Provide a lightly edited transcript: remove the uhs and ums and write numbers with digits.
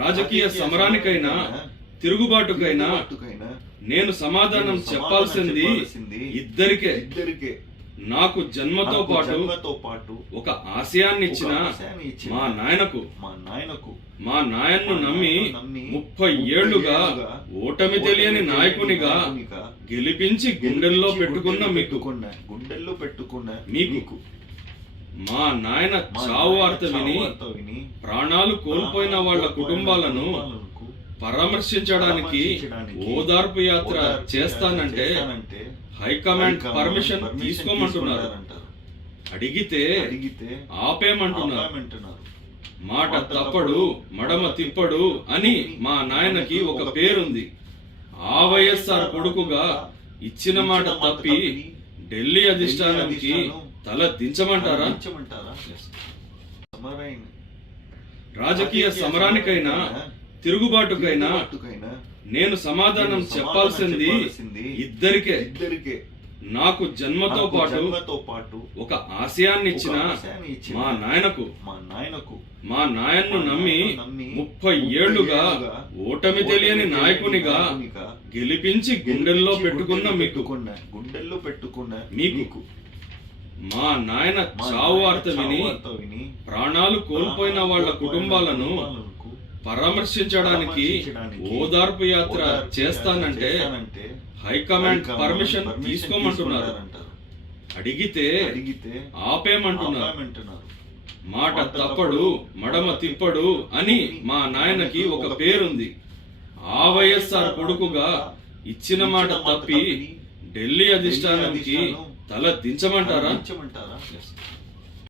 రాజకీయ సమరానికైనా తిరుగుబాటుకైనా నేను సమాధానం చెప్పాల్సింది ఇద్దరికే. నాకు జన్మతో పాటు ఒక ఆశయాన్ని ఇచ్చిన మా నాయన్ను నమ్మి 30 ఏళ్లుగా ఓటమి తెలియని నాయకునిగా గెలిపించి గుండెల్లో పెట్టుకున్న మీకు మా నాయన చావు వార్త విని ప్రాణాలు కోల్పోయిన వాళ్ళ కుటుంబాలను పరామర్శించడానికి ఓదార్పు యాత్ర చేస్తానంటే హైకమాండ్ పర్మిషన్ తీసుకోమంటున్నారు. అడిగితే ఆపేమంటున్నారు. మాట తప్పడు మడమ తిప్పడు అని మా నాయనకి ఒక పేరుంది. ఆ వైఎస్ఆర్ కొడుకుగా ఇచ్చిన మాట తప్పి ఢిల్లీ అధిష్టానానికి తల దించమంటారా? రాజకీయ సమరానికైనా తిరుగుబాటుకైనా నేను సమాధానం చెప్పాల్సింది ఇద్దరికే. నాకు జన్మతో పాటు ఒక ఆశయాన్ని ఇచ్చిన మా నాయన్ను నమ్మి 30 ఏళ్లుగా ఓటమి తెలియని నాయకునిగా గెలిపించి గుండెల్లో పెట్టుకున్న మీకు మా నాయన చావు వార్త విని ప్రాణాలు కోల్పోయిన వాళ్ళ కుటుంబాలను పరామర్శించడానికి ఓదార్పు యాత్ర చేస్తానంటే హైకమాండ్ పర్మిషన్ తీసుకోమంటున్నారు. అడిగితే ఆపేమంటున్నారు. మాట తప్పడు మడమ తిప్పడు అని మా నాయనకి ఒక పేరుంది. ఆ వైఎస్ఆర్ కొడుకుగా ఇచ్చిన మాట తప్పి ఢిల్లీ అధిష్టానానికి తల దించమంటారా?